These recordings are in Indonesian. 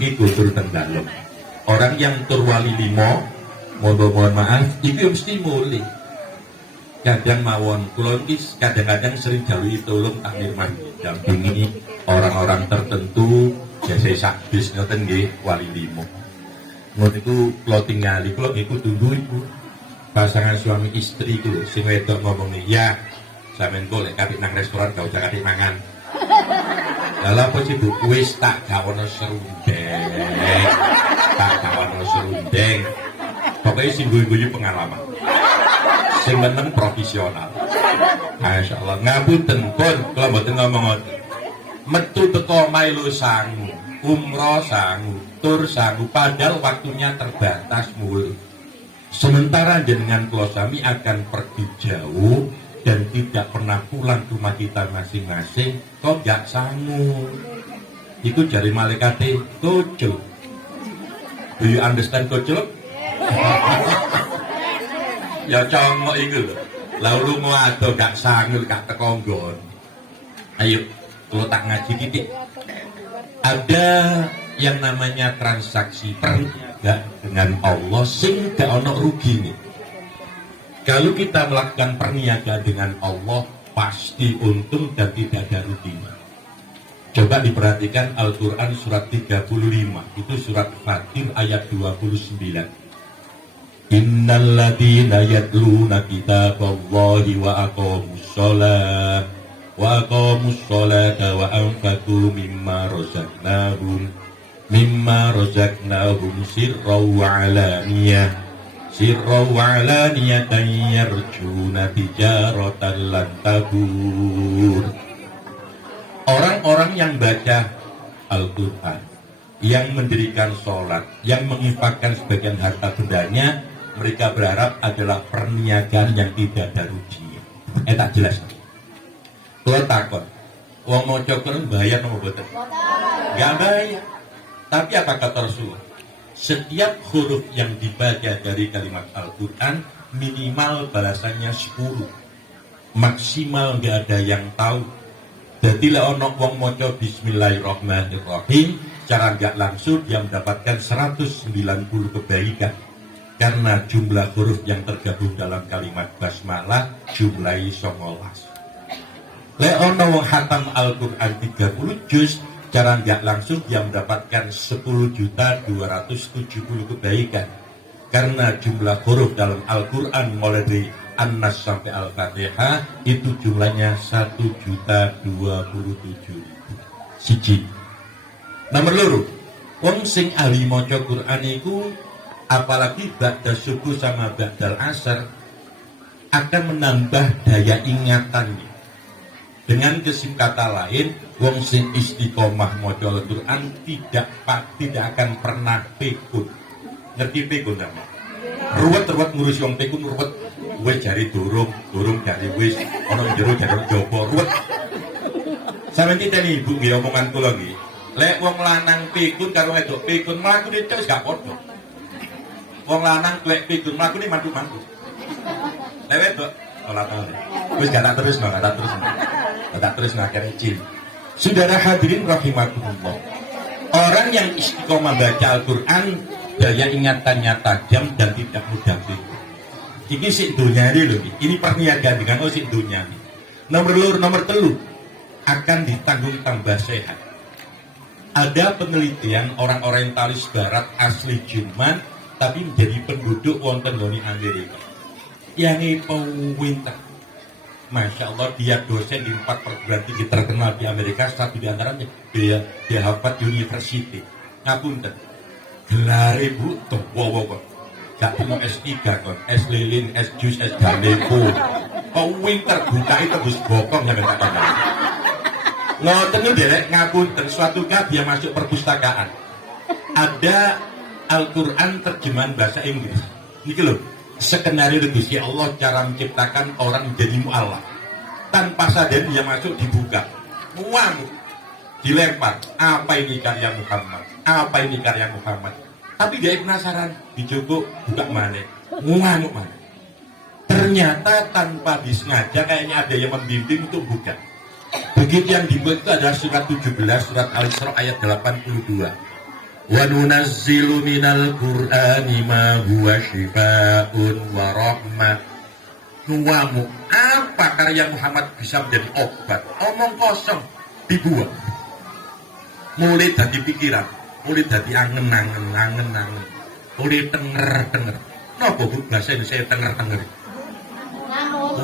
iki kultur teng dalem. Orang yang tur wali limo, mohon maaf, itu mesti mulai. Kadang mawon, kula iki kadang-kadang sering jauhi tolong takmir dampingi orang-orang tertentu, biasa sakbis ngoten nggih wali limo. Ngoten iku kula tingali, kula nggih kudu iku. Pasangan suami istri iku sing wedok ngomong ya, sampeyan kok lek kapit nang restoran gak usah kapit mangan. Lah apa sih Bu wis tak gawono serundeng. Tak gawono serundeng. Pokoknya sing guyu-guyu pengalaman. Sing meneng profesional. Masyaallah ngapunten pun kula mboten ngomong metu teko mailu sangu, umroh sangu, tur sangu padahal waktunya terbatas mulu. Sementara jenengan kula sami akan pergi jauh dan tidak pernah pulang ke rumah kita masing-masing, kok gak sangu. Itu jari malaikate kocok. Do you understand kocok? Ya congok itu lho. Lalu mau ado gak sangu gak teko nggon. Ayo, kalau tak ngaji titik. Ada yang namanya transaksi perniagaan dengan Allah sing gak ono rugi nih. Kalau kita melakukan perniagaan dengan Allah pasti untung dan tidak ada ruginya. Coba diperhatikan Al-Quran surat 35, itu surat Fatir ayat 29. Innal ladzina yatluna kitaballahi wa aqamus sholata wa anfaqu mimma razaqnahum sirran wa alaniyatan yarjuna tijaratan lan tabur. Orang-orang yang baca Al-Quran, yang mendirikan sholat, yang menginfakkan sebagian harta bendanya, mereka berharap adalah perniagaan yang tidak ada ruginya. Tak jelas. Kalau takut, wong mau Quran bayar nomor boten? Gak bayar. Tapi apa kata Rasulullah? Setiap huruf yang dibaca dari kalimat Al-Quran minimal balasannya 10. Maksimal gak ada yang tahu. Jadi lah ono wong maca bismillahirrahmanirrahim cara gak langsung dia mendapatkan 190 kebaikan. Karena jumlah huruf yang tergabung dalam kalimat basmalah jumlahi 19. Le ono wong hatam Al-Quran 30 juz cara nggak langsung dia mendapatkan 10.270 kebaikan. Karena jumlah huruf dalam Al-Quran mulai dari An-Nas sampai Al-Fatihah itu jumlahnya 1.027.000. Siji. Nomor loro, wong sing ahli maca Quran iku apalagi ba'da subuh sama ba'dal asar akan menambah daya ingatannya. Dengan kesingkatan lain, wong sing istiqomah maca Al-Quran tidak akan pernah pikun. Ngerti pikun apa? Ruwet ngurus wong pikun ruwet. Wis jari durung jari wis ana jero jari jopo ruwet. Sampe kita nih Ibu nggih omongan kula nggih. Lek wong lanang pikun karo wedok pikun mlakune wis gak padha. Wong lanang lek pikun mlakune mantu-mantu. Lek wedok ora tau. Wis gak tak terus akhirnya izin. Saudara hadirin rahimakumullah. Orang yang istiqomah baca Al-Quran daya ingatannya tajam dan tidak mudah pikun. Ini sik dunia ini loh, ini perniagaan dengan sik dunia ini. Nomor telu akan ditanggung tambah sehat. Ada penelitian orang orientalis barat asli Jerman tapi menjadi penduduk wonten di Amerika. Yang pewinter, Masya Allah dia dosen di 4 perguruan tinggi terkenal di Amerika, satu di antaranya dia Harvard University. Ngapunten, gelare Bu tuh, wow. Gak punya S3 kon, S lilin, S jus, S galepo. Kau winter buka itu bus bokong yang minta kata. Ngoten itu derek ngapunten suatu kali dia masuk perpustakaan. Ada Al-Quran terjemahan bahasa Inggris. Ini loh, skenario Gusti Allah cara menciptakan orang menjadi mu'alaf. Tanpa sadar dia masuk dibuka. Muang dilempar. Apa ini karya Muhammad? Apa ini karya Muhammad? Tapi dia penasaran, dicoba buka mana, ngamuk mana. Ternyata tanpa disengaja kayaknya ada yang membimbing untuk buka. Begitu yang dibuat itu adalah surat 17, surat Al-Isra ayat 82. Wa nunazzilu minal Qur'ani ma huwa syifaa'un wa rahmah. Nuwamu, apa karya Muhammad bisa menjadi obat? Omong kosong dibuang. Mulai dari pikiran, mulai dari angen-angen. Mulai tenger. Napa Bu bahasa Indonesia tenger-tenger?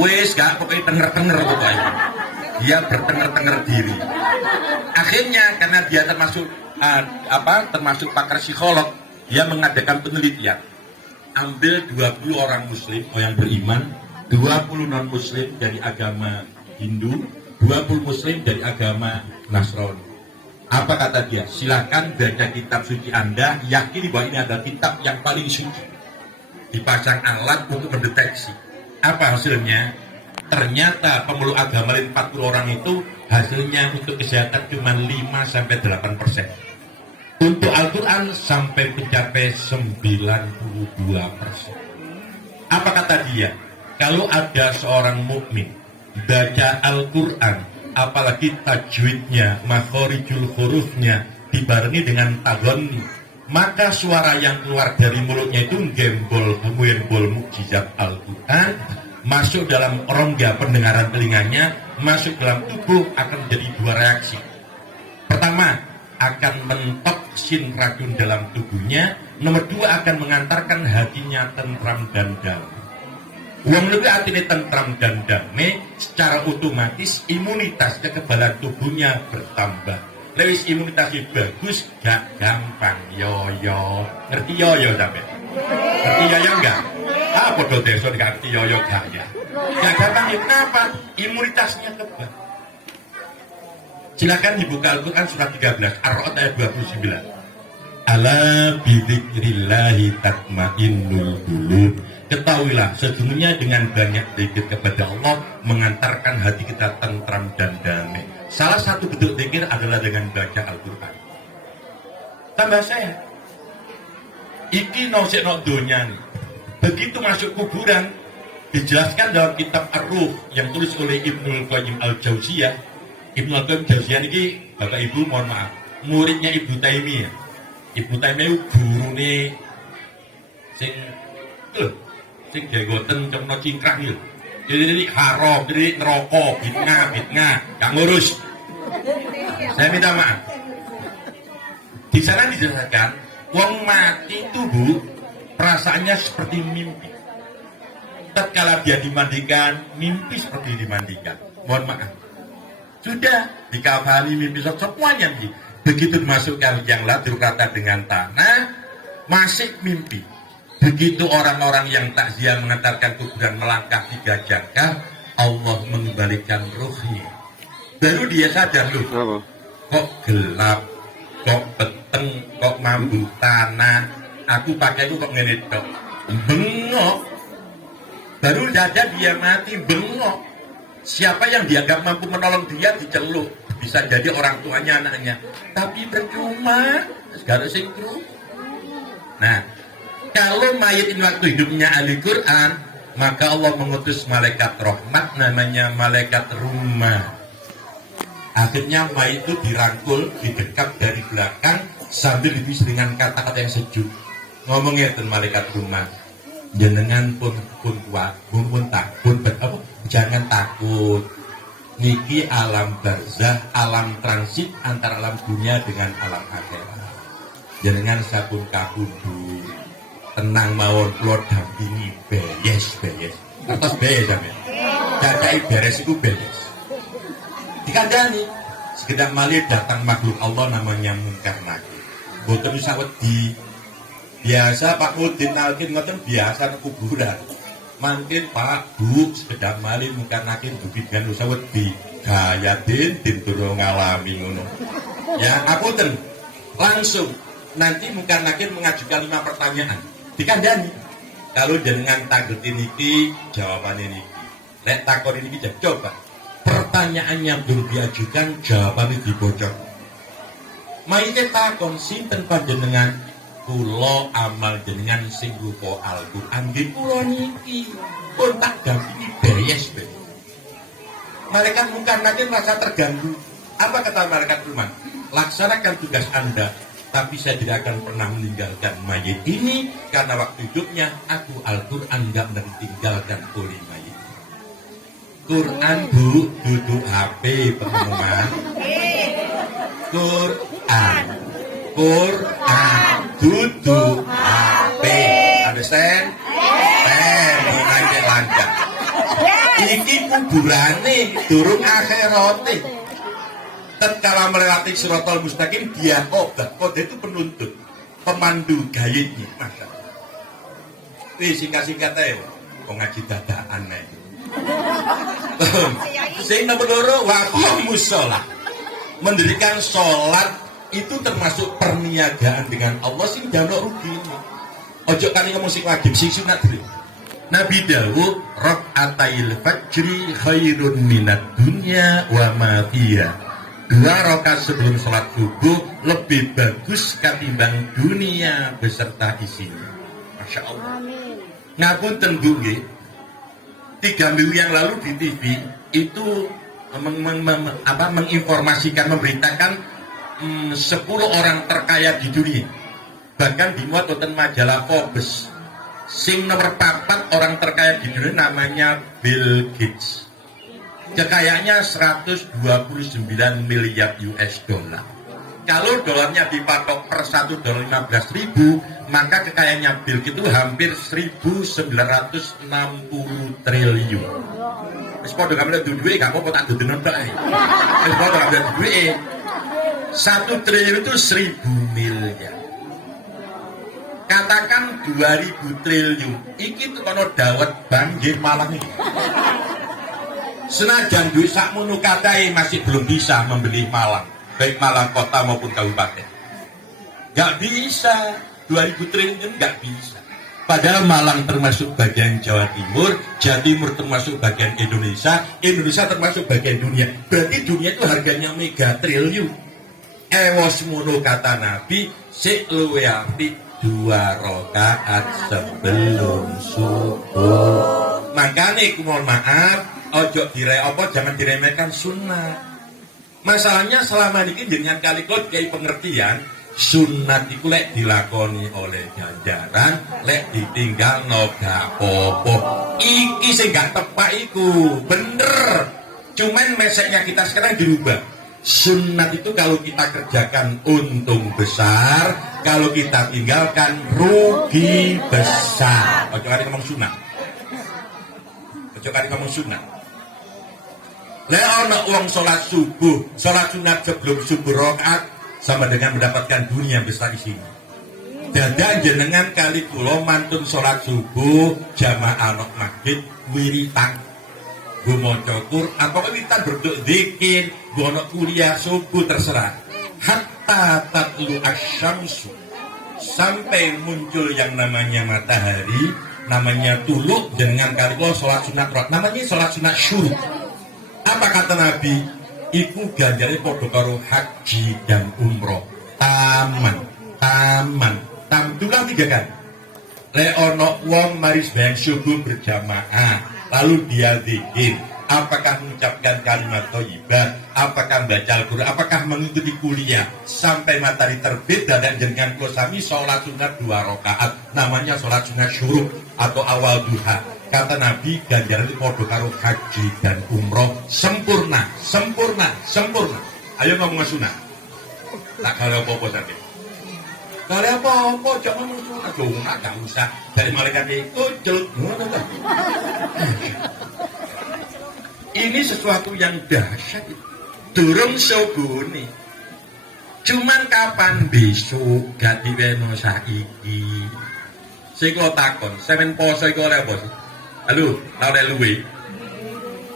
Wes gak pokoknya tenger-tenger pokoknya. Dia bertenger-tenger diri. Akhirnya karena dia termasuk termasuk pakar psikolog, dia mengadakan penelitian. Ambil 20 orang muslim yang beriman, 20 non muslim dari agama Hindu, 20 muslim dari agama Nasrani. Apa kata dia? Silakan baca kitab suci Anda, yakini bahwa ini adalah kitab yang paling suci. Dipasang alat untuk mendeteksi. Apa hasilnya? Ternyata pemeluk agama lain 40 orang itu hasilnya untuk kesehatan cuma 5-8%. Untuk Al-Quran sampai mencapai 92%. Apa kata dia? Kalau ada seorang mukmin baca Al-Quran, apalagi tajwidnya, makhorijul hurufnya dibarengi dengan tagonni, maka suara yang keluar dari mulutnya itu gembol mukjizat Al-Quran, masuk dalam rongga pendengaran telinganya, masuk dalam tubuh, akan menjadi dua reaksi. Pertama, akan mentoksin racun dalam tubuhnya. Nomor dua, akan mengantarkan hatinya tentram dan damai. Wong lebih hatinya tentram dan damai, secara otomatis imunitas kekebalan tubuhnya bertambah. Lewis imunitasnya bagus, gak gampang yoyo. Ngerti yoyo sampe? Ngerti yoyo enggak? Apa do desa ngerti yoyo gak ya? Gak gampang ya, kenapa? Imunitasnya kebal. Silakan dibuka Al-Quran surat 13, Ar-Ra'd ayat 29. Ala bidzikrillahi tatmainnul qulub. Ketahuilah, sesungguhnya dengan banyak zikir kepada Allah mengantarkan hati kita tentram dan damai. Salah satu bentuk zikir adalah dengan baca Al-Quran. Tambah saya, iki nosik nok donya nih. Begitu masuk kuburan, dijelaskan dalam kitab Ar-Ruh yang tulis oleh Ibnul Qayyim Al-Jauziyah. Ibnu Al-Qayyim Jauziyah ini, Bapak Ibu mohon maaf, muridnya Ibnu Taimiyah. Ibnu Taimiyah gurune sing jenggoten cemno cingkrang lho. Jadi haram, jadi neraka, bid'ah, gak ngurus. Saya minta maaf. Di sana dijelaskan, wong mati itu Bu, perasaannya seperti mimpi. Tatkala dia dimandikan, mimpi seperti dimandikan. Mohon maaf. Sudah dikafani mimpi semuanya nih. Begitu dimasukkan yang latur kata dengan tanah, masih mimpi. Begitu orang-orang yang takziah mengantarkan kuburan melangkah 3 jangkah, Allah mengembalikan ruhnya. Baru dia sadar loh, kok gelap, kok peteng, kok mambu tanah, aku pakai itu kok ngene tok. Bengok. Baru sadar dia mati, bengok. Siapa yang dianggap mampu menolong dia diceluk, bisa jadi orang tuanya, anaknya, tapi percuma, segala sinkro. Nah, kalau mayat ini waktu hidupnya ahli Quran, maka Allah mengutus malaikat rahmat namanya malaikat rumah. Akhirnya mayat itu dirangkul, didekap dari belakang sambil dibis dengan kata-kata yang sejuk. Ngomongnya itu malaikat rumah, jenengan pun kuat, pun takut, jangan takut. Niki alam barzah, alam transit antara alam dunia dengan alam akhirat. Jenengan sabun kabudut, tenang mawon kula dampingi beres. Terus beres sampeyan. Dadai beres itu beres. Dikandani sekedar malih datang makhluk Allah namanya Munkar Nakir. Boten usah wedi. Biasa Pak Mudin Nalkin ngoten biasa kuburan. Mungkin Pak Bu sepeda malih Munkar Nakir bukit kan usah wedi. Gaya din turun ngalami ngono. Ya, aku langsung nanti Munkar Nakir mengajukan 5 pertanyaan. Dikandani. Kalau jenengan takut ini jawabannya ini. Lek takon ini coba. Pertanyaannya belum diajukan, jawabannya dibocor. Maite takon sinten panjenengan? Kula amal jenengan sing rupa Al-Qur'an nggih kula niki. Pun tak dampingi beres. Malaikat Munkar Nakir merasa terganggu. Apa kata malaikat rumah? Laksanakan tugas Anda. tapi saya tidak akan pernah meninggalkan mayit ini karena waktu hidupnya aku Al-Quran nggak ditinggalkan oleh mayit. Quran bu, duduk HP pengumuman. Quran, Quran, duduk HP. Understand? Naik lancar. Iki kuburane durung akhirate. Tatkala melewati Siratal Mustaqim dia obat. Kode itu penuntut, pemandu gayitnya. Masya Allah. Singkat-singkat aja. Kok ngaji dadaan aja. Sing nomor loro waqamus sholat. Mendirikan sholat itu termasuk perniagaan dengan Allah sing jangan rugi. Ojo kali ngomong sing wajib sing sunat dhewe. Nabi Dawud rak'atail fajri khairun minad dunya wa ma fiha. 2 rakaat sebelum sholat subuh lebih bagus ketimbang dunia beserta isinya. Masya Allah. Ngapunten Bu nggih. 3 minggu yang lalu di TV itu menginformasikan, memberitakan 10 orang terkaya di dunia. Bahkan dimuat wonten majalah Forbes. Sing nomor 4 orang terkaya di dunia namanya Bill Gates. Kekayaannya 129 miliar US dollar. Kalau dolarnya dipatok per 1 dolar 15.000, maka kekayaannya Bill Gates itu hampir 1.960 triliun. Wis padha gambar duwe gak apa-apa tak dudunan tok ae. Wis padha gambar duwe. 1 triliun itu 1.000 miliar. Katakan 2.000 triliun. Iki tekono dawet banjir Malang iki. Senajan duit sakmono kadae masih belum bisa membeli Malang, baik Malang kota maupun kabupaten. Gak bisa, 2.000 triliun gak bisa. Padahal Malang termasuk bagian Jawa Timur, Jawa Timur termasuk bagian Indonesia, Indonesia termasuk bagian dunia. Berarti dunia itu harganya mega triliun. Ewos mono kata Nabi, sik luwe apik 2 rakaat sebelum subuh. Makanya aku mohon maaf, ojo jangan diremehkan sunnah. Masalahnya selama ini dengan kali kau kayak pengertian sunat itu lek dilakoni oleh ganjaran, lek ditinggal no gak apa-apa. Iki sing gak tepak iku, bener. Cuman meseknya kita sekarang dirubah. Sunat itu kalau kita kerjakan untung besar, kalau kita tinggalkan rugi besar. Ojo kali ngomong sunat. Ojo kali ngomong sunat. Lek ana wong salat subuh, salat sunat sebelum subuh rakaat sama dengan mendapatkan dunia besar di sini. Dadak jenengan kali kula mantun salat subuh jamaah nok masjid wiritan. Gue mau cokur, apa wiritan berduk zikir, gue ono kuliah subuh terserah. Hatta tatlu asyamsu, sampai muncul yang namanya matahari, namanya tuluk dengan kali kula salat sunat namanya salat sunat syuruk. Apa kata Nabi? Iku ganjare padha karo haji dan umroh. Taman. Tulang 3 kan. Le ono wong mari sembahyang subuh berjamaah, lalu dia zikir. Apakah mengucapkan kalimat thayyibah, apakah membaca Al-Qur'an, apakah mengikuti kuliah sampai matahari terbit dan jenengan kosami sholat sunat 2 rakaat, namanya sholat sunat syuruk atau awal duha. Kata Nabi, ganjaran itu podo karo haji dan umroh sempurna. Ayo ngomong sunat. Tak kalau apa-apa sampai. Kalau apa-apa jangan ngomong sunat. Aduh, gak usah. Dari malaikat itu jelek. Ini sesuatu yang dahsyat. Durung sobone. Cuman kapan besok gak diweno saiki. Sing kok takon, semen poso iku ora apa sih? Halo, ora luwe.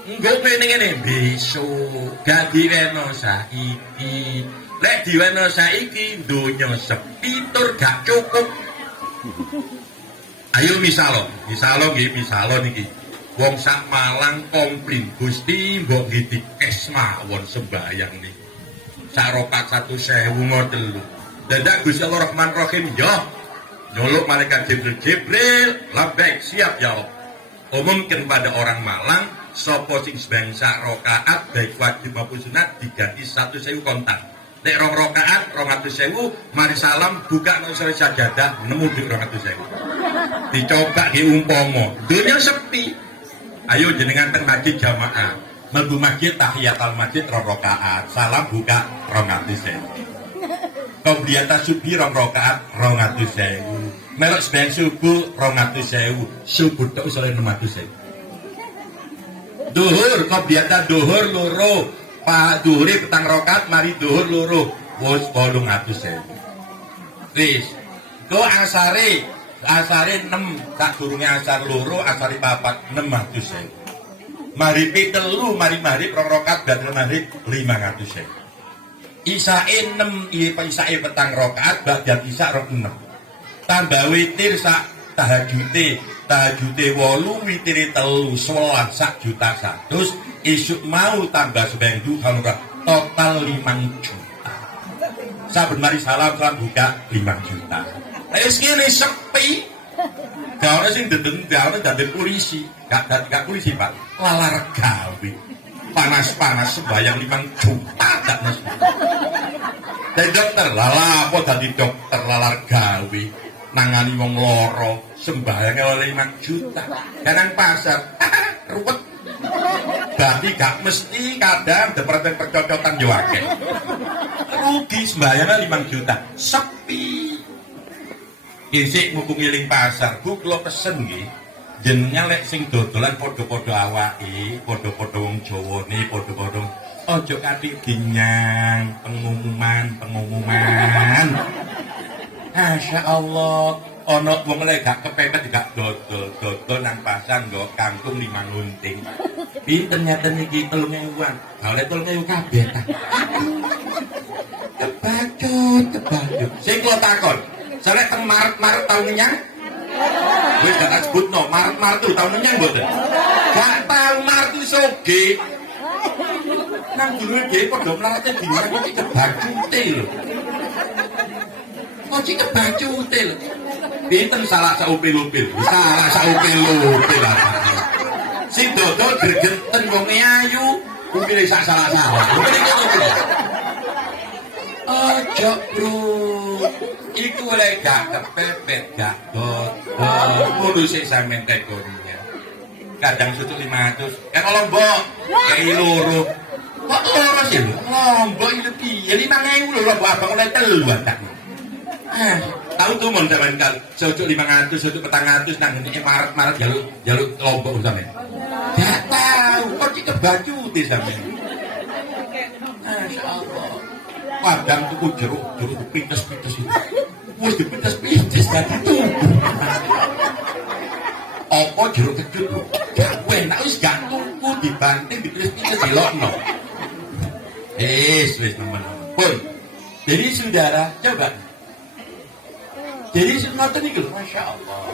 Engko ngene besok gak diweno saiki. Lek diweno saiki donya sepi tur gak cukup. Ayo misalo niki. Wong sak Malang komplain Gusti mbok nggih dikes mawon sembayang niki. Sak rakaat 1.000 ngoten lho. Dadak Gusti Allah Rahman Rahim yo. Nyolok malaikat Jibril, labbaik siap ya Allah. Umumkan pada orang Malang, sapa sing sembayang sak rakaat baik wajib maupun sunat diganti 1.000 kontan. Nek 2 rakaat 200.000, mari salam buka nang sore sajadah nemu duit 200.000. Dicoba ki umpama, dunya sepi. Ayo jenengan teng masjid jamaah. Mlebu masjid tahiyatul masjid 2 rakaat, salam buka 200.000. Qobliyah subuh 2 rakaat 200.000. Melok sembahyang subuh 200.000, subuh tok sore 600.000. Duhur qobliyah duhur loro. Pak duhuri 4 rakaat mari duhur loro wis 800.000. Wis. Go asare 6 sak durunge asar loro asare 4 600.000. Mari telu mari 2 rakaat badal mari 500.000. Isae 6 isae 4 rakaat badal isa 6. Tambah witir sak tahajude 8 witire 3 11 sak juta 100. Isuk mau tambah sembahyang duha total 5 juta. Saben mari salam buka 5 juta. Wis kene sepi. Gawe sing dedeng-dedeng dadi polisi. Gak polisi, Pak. Lalar gawe. Panas-panas sembahyang 5 juta gak mesti. Dadi dokter, lala apa dadi dokter lalar gawe. Nangani wong loro sembahyang oleh 5 juta. Kanang pasar. Ruwet. Berarti gak mesti kadang departemen percocotan yo akeh. Rugi sembayangnya 5 juta. Sepi. Isik mumpung ngiling pasar, Bu kula pesen nggih. Jenengan lek sing dodolan padha-padha awake, padha-padha wong Jawane, padha-padha aja kathik dinyang pengumuman. Masya Allah. Ana wong lek gak kepepet gak dodol nang pasar nggo kangkung 5 lunting. Pinten nyata niki 3.000-an. Kalau 3.000 kabeh ta. Kebacut. Sing kula takon, sare teng Maret tahun nyang. Wis gak sebutno, Maret tuh tahun nyang mboten. Gak tau Maret soge. Nang dulu dhewe padha mlarate dina iki kebacute lho. Kok iki kebacute lho. Pinten salah saupil-upil. Salah saupil-upil. Sing dodol gregeten wong ayu, upile sak salah-salah. Ojo, Bro. Iku lek gak kepepet gak dodol. Kudu sik sampean kekonya. Kadang sutu 500. Lombok, kei loro. Kok loro sih? Lombok itu piye? 5.000 lho Lombok abang oleh 3 tak. Tahu tuh mon sampean kal sojok 500 sojok 400 nang ngene Maret jaluk Lombok sampean. Gak tahu kok iki kebacute sampean. Masyaallah. Padang tuku jeruk pites-pites itu. Wis dipites-pites dadi tuku. Apa jeruk kecut lho. Gak enak wis gak tuku dibanting dipites-pites dilokno. Wis teman-teman. Pun. Jadi saudara, coba jadi ngoten niku Masya Allah.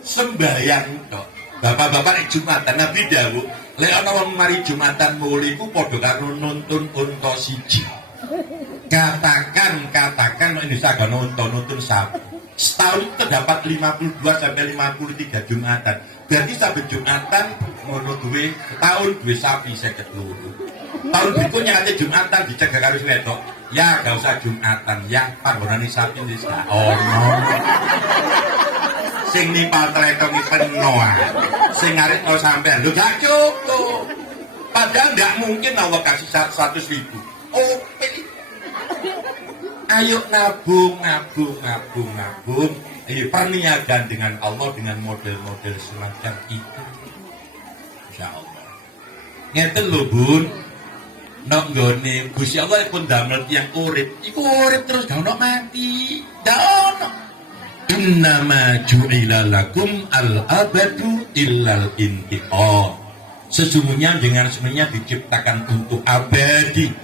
Sembayang kok. Bapak-bapak nek Jumatan Nabi dawuh, lek ana wong mari Jumatan muli ku padha karo nuntun unta siji. Katakan Indonesia gak nuntun sapi. Setahun terdapat 52 sampai 53 Jumatan. Berarti saben Jumatan ngono duwe setahun duwe sapi 52. Tahun berikutnya nanti Jumatan dicegah karo wedok. Ya gak usah Jumatan, ya panggonane sapi wis gak ono. Sing nipal tletong iki peno ae. Sing ngaritno sampean lho gak cukup. Padahal gak mungkin Allah kasih 100.000. Oh, ayo nabung. Ayo perniagaan dengan Allah dengan model-model semacam itu. Insyaallah. Ngeten lho, Bun. Nok nggone Gusti Allah pun damel tiyang urip. Iku urip terus gak ono mati. Gak ono. Innama ju'ila lakum al-abadu illal intiqam. Sesungguhnya dengan semuanya diciptakan untuk abadi.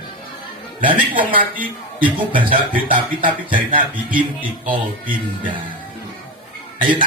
Lah niku wong mati iku bahasa tapi jari Nabi intiqal pindah. Ayo tak